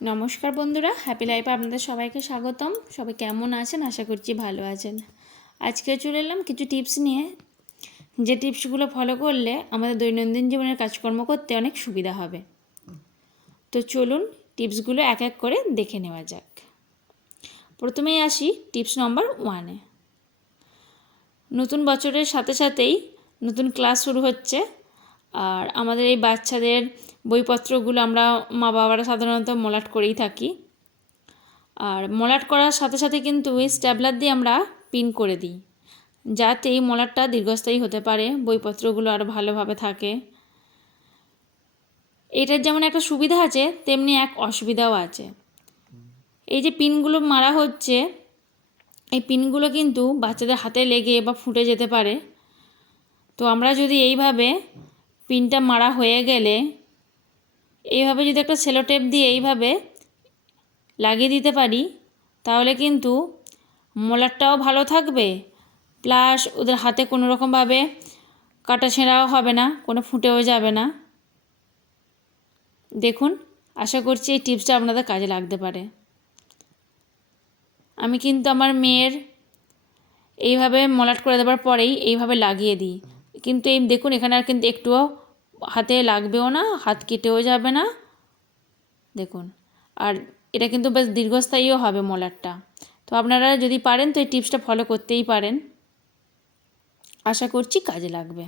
নমস্কার বন্ধুরা, হ্যাপি লাইফে আপনাদের সবাইকে স্বাগতম। সবাই কেমন আছেন? আশা করছি ভালো আছেন। আজকে চলে এলাম কিছু টিপস নিয়ে, যে টিপসগুলো ফলো করলে আমাদের দৈনন্দিন জীবনের কাজকর্ম করতে অনেক সুবিধা হবে। তো চলুন টিপসগুলো এক এক করে দেখে নেওয়া যাক। প্রথমেই আসি টিপস নম্বর 1-এ। নতুন বছরের সাথে সাথেই নতুন ক্লাস শুরু হচ্ছে, আর আমাদের এই বাচ্চাদের বইপত্রগুলো আমরা মা বাবারা সাধারণত মলাট করেই থাকি। আর মলাট করার সাথে সাথে কিন্তু এই স্ট্যাপলার দিয়ে আমরা পিন করে দিই, যাতে এই মলাটটা দীর্ঘস্থায়ী হতে পারে, বইপত্রগুলো আরও ভালোভাবে থাকে। এটার যেমন একটা সুবিধা আছে, তেমনি এক অসুবিধাও আছে। এই যে পিনগুলো মারা হচ্ছে, এই পিনগুলো কিন্তু বাচ্চাদের হাতে লেগে বা ফুটে যেতে পারে। তো আমরা যদি এইভাবে পিনটা মারা হয়ে গেলে এইভাবে যদি একটা সেলো টেপ দিয়ে এইভাবে লাগিয়ে দিতে পারি, তাহলে কিন্তু মলাটটাও ভালো থাকবে, প্লাস ওদের হাতে কোনো রকমভাবে কাটা ছেঁড়াও হবে না, কোনো ফুটেও যাবে না। দেখুন, আশা করছি এই টিপসটা আপনাদের কাজে লাগতে পারে। আমি কিন্তু আমার মেয়ের এইভাবে মলাট করে দেওয়ার পরেই এইভাবে লাগিয়ে দিই, কিন্তু এই দেখুন এখানে আর কিন্তু একটুও হাতে লাগবেও না, হাত কেটেও যাবে না। দেখুন, আর এটা কিন্তু বেশ দীর্ঘস্থায়ীও হবে মলাটটা। তো আপনারা যদি পারেন তো এই টিপসটা ফলো করতেই পারেন, আশা করছি কাজে লাগবে।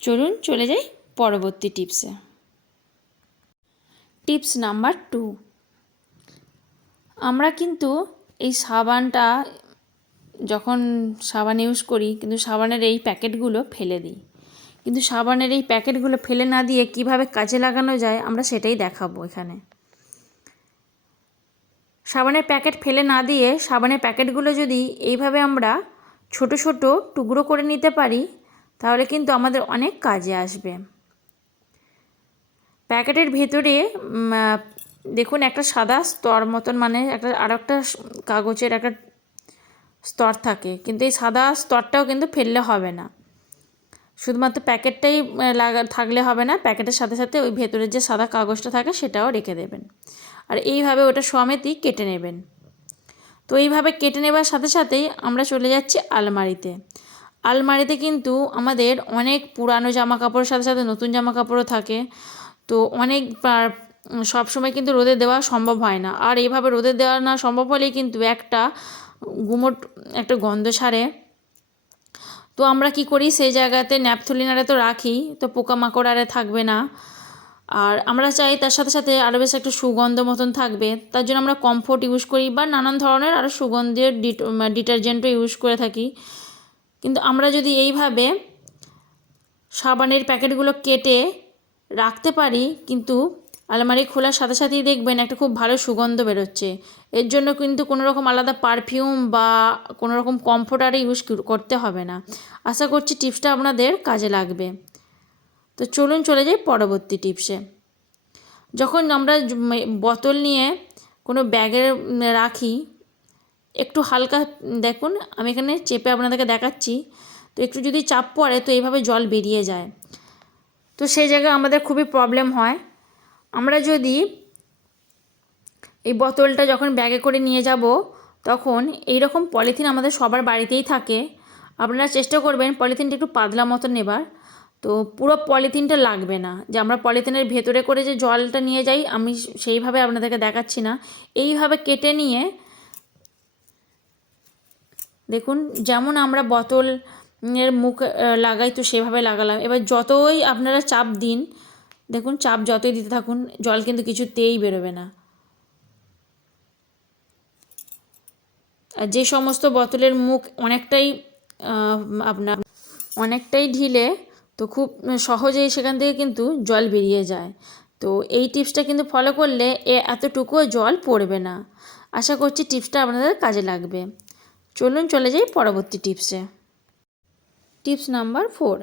চলুন চলে যাই পরবর্তী টিপসে। Tips number 2। আমরা কিন্তু এই সাবানটা যখন সাবান ইউজ করি, কিন্তু সাবানের এই প্যাকেটগুলো ফেলে দিই। কিন্তু সাবানের এই প্যাকেটগুলো ফেলে না দিয়ে কিভাবে কাজে লাগানো যায় আমরা সেটাই দেখাবো এখানে। সাবানের প্যাকেট ফেলে না দিয়ে সাবানের প্যাকেটগুলো যদি এইভাবে আমরা ছোট ছোট টুকরো করে নিতে পারি, তাহলে কিন্তু আমাদের অনেক কাজে আসবে। প্যাকেটের ভেতরে দেখুন একটা সাদা স্তর মতন, মানে আরেকটা কাগজের একটা স্তর থাকে, কিন্তু এই সাদা স্তরটাও কিন্তু ফেললে হবে না, শুধুমাত্র প্যাকেটটাই থাকলে হবে না, প্যাকেটের সাথে সাথে ওই ভেতরের যে সাদা কাগজটা থাকে সেটাও রেখে দেবেন। আর এইভাবে ওটা সমেতই কেটে নেবেন। তো এইভাবে কেটে নেবার সাথে সাথেই আমরা চলে যাচ্ছি আলমারিতে। আলমারিতে কিন্তু আমাদের অনেক পুরানো জামা কাপড়ের সাথে সাথে নতুন জামা কাপড়ও থাকে। তো অনেক সব সময় কিন্তু রোদে দেওয়া সম্ভব হয় না, আর এইভাবে রোদে দেওয়া না সম্ভব হলেই কিন্তু একটা গুমোট একটা গন্ধ ছাড়ে। তো আমরা কি করি, সেই জায়গাতে ন্যাপথলিন আরে তো রাখি, তো পোকামাকড় আরে থাকবে না। আর আমরা চাই তার সাথে সাথে আরও বেশ একটু সুগন্ধ মতন থাকবে, তার জন্য আমরা কমফোর্ট ইউজ করি বা নানান ধরনের আরও সুগন্ধের ডিটারজেন্টও ইউজ করে থাকি। কিন্তু আমরা যদি এইভাবে সাবানের প্যাকেটগুলো কেটে রাখতে পারি, কিন্তু আলমারি খোলার সাথে সাথেই দেখবেন একটা খুব ভালো সুগন্ধ বেরোচ্ছে। এর জন্য কিন্তু কোনো রকম আলাদা পারফিউম বা কোনো রকম কমফোর্টার ইউজ করতে হবে না। আশা করছি টিপসটা আপনাদের কাজে লাগবে। তো চলুন চলে যাই পরবর্তী টিপসে। যখন আমরা বোতল নিয়ে কোনো ব্যাগে রাখি, একটু হালকা দেখুন, আমি এখানে চেপে আপনাদেরকে দেখাচ্ছি, তো একটু যদি চাপ পড়ে তো এইভাবে জল বেরিয়ে যায়। তো সেই জায়গায় আমাদের খুবই প্রবলেম হয়। আমরা যদি এই বোতলটা যখন ব্যাগে করে নিয়ে যাব, তখন এই রকম পলিথিন আমাদের সবার বাড়িতেই থাকে। আপনারা চেষ্টা করবেন পলিথিনটা একটু পাতলা মতো নেবার। তো পুরো পলিথিনটা লাগবে না, যে আমরা পলিথিনের ভেতরে করে যে জলটা নিয়ে যাই, আমি সেইভাবে আপনাদেরকে দেখাচ্ছি না। এইভাবে কেটে নিয়ে দেখুন, যেমন আমরা বোতল এর মুখ লাগাই তো সেভাবে লাগালাম। এবার যতই আপনারা চাপ দিন, দেখুন চাপ যতই দিতে থাকুন, জল কিন্তু কিছুতেই বেরোবে না। আর যে সমস্ত বোতলের মুখ অনেকটাই ঢিলে, তো খুব সহজেই সেখান থেকে কিন্তু জল বেরিয়ে যায়। তো এই টিপসটা কিন্তু ফলো করলে এতটুকুও জল পড়বে না। আশা করছি টিপসটা আপনাদের কাজে লাগবে। চলুন চলে যাই পরবর্তী টিপসে। Tips number 4।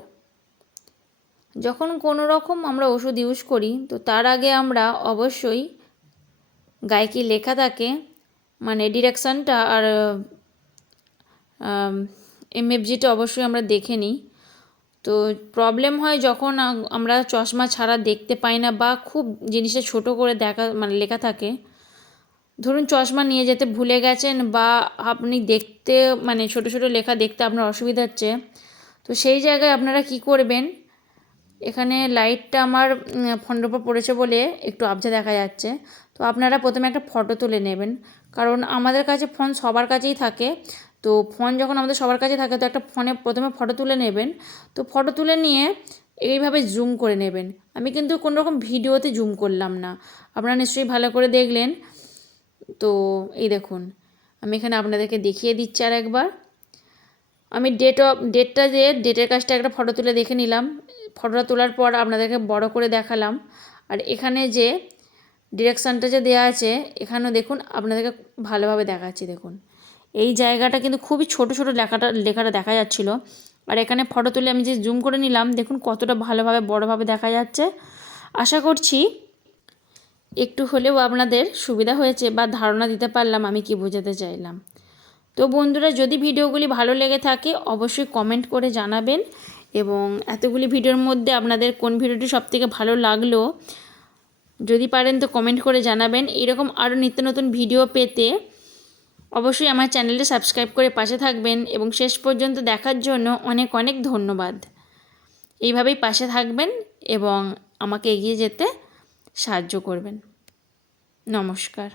যখন কোনো রকম আমরা ওষুধ ইউজ করি, তো তার আগে আমরা অবশ্যই গায়ে কি লেখা থাকে, মানে ডিরেকশানটা আর এমএফজিটা অবশ্যই আমরা দেখে নিই। তো প্রবলেম হয় যখন আমরা চশমা ছাড়া দেখতে পাই না বা খুব জিনিসটা ছোট করে দেখা মানে লেখা থাকে। ধরুন চশমা নিয়ে যেতে ভুলে গেছেন বা আপনি দেখতে মানে ছোট ছোট লেখা দেখতে আপনার অসুবিধা হচ্ছে, তো সেই জায়গায় আপনারা কি করবেন, এখানে লাইটটা আমার ফোনের উপর পড়েছে বলে একটু আবছা দেখা যাচ্ছে। তো আপনারা প্রথমে একটা ফটো তুলে নেবেন, কারণ আমাদের কাছে ফোন সবার কাছেই থাকে। তো ফোন যখন আমাদের সবার কাছে থাকে তো একটা ফোনে প্রথমে ফটো তুলে নেবেন। তো ফটো তুলে নিয়ে এইভাবে জুম করে নেবেন। আমি কিন্তু কোনো রকম ভিডিওতে জুম করলাম না, আপনারা নিশ্চয়ই ভালো করে দেখলেন। তো এই দেখুন, আমি এখানে আপনাদেরকে দেখিয়ে দিচ্ছি আর একবার। আমি ডেটটা দিয়ে ডেটের কাজটা একটা ফটো তুলে দেখে নিলাম। ফটোটা তোলার পর আপনাদেরকে বড় করে দেখালাম। আর এখানে যে ডিরেকশানটা যে দেওয়া আছে এখানেও দেখুন আপনাদেরকে ভালোভাবে দেখাচ্ছি। দেখুন এই জায়গাটা কিন্তু খুবই ছোট ছোট লেখাটা দেখা যাচ্ছিল। আর এখানে ফটো তুলে আমি যে জুম করে নিলাম, দেখুন কতটা ভালোভাবে বড়োভাবে দেখা যাচ্ছে। আশা করছি একটু হলেও আপনাদের সুবিধা হয়েছে বা ধারণা দিতে পারলাম আমি কি বোঝাতে চাইলাম। তো বন্ধুরা, যদি ভিডিওগুলি ভালো লেগে থাকে অবশ্যই কমেন্ট করে জানাবেন, এবং এতগুলি ভিডিওর মধ্যে আপনাদের কোন ভিডিওটি সবথেকে ভালো লাগলো যদি পারেন তো কমেন্ট করে জানাবেন। এরকম আরও নিত্য নতুন ভিডিও পেতে অবশ্যই আমার চ্যানেলটি সাবস্ক্রাইব করে পাশে থাকবেন, এবং শেষ পর্যন্ত দেখার জন্য অনেক অনেক ধন্যবাদ। এইভাবেই পাশে থাকবেন এবং আমাকে এগিয়ে যেতে সাহায্য করবেন। নমস্কার।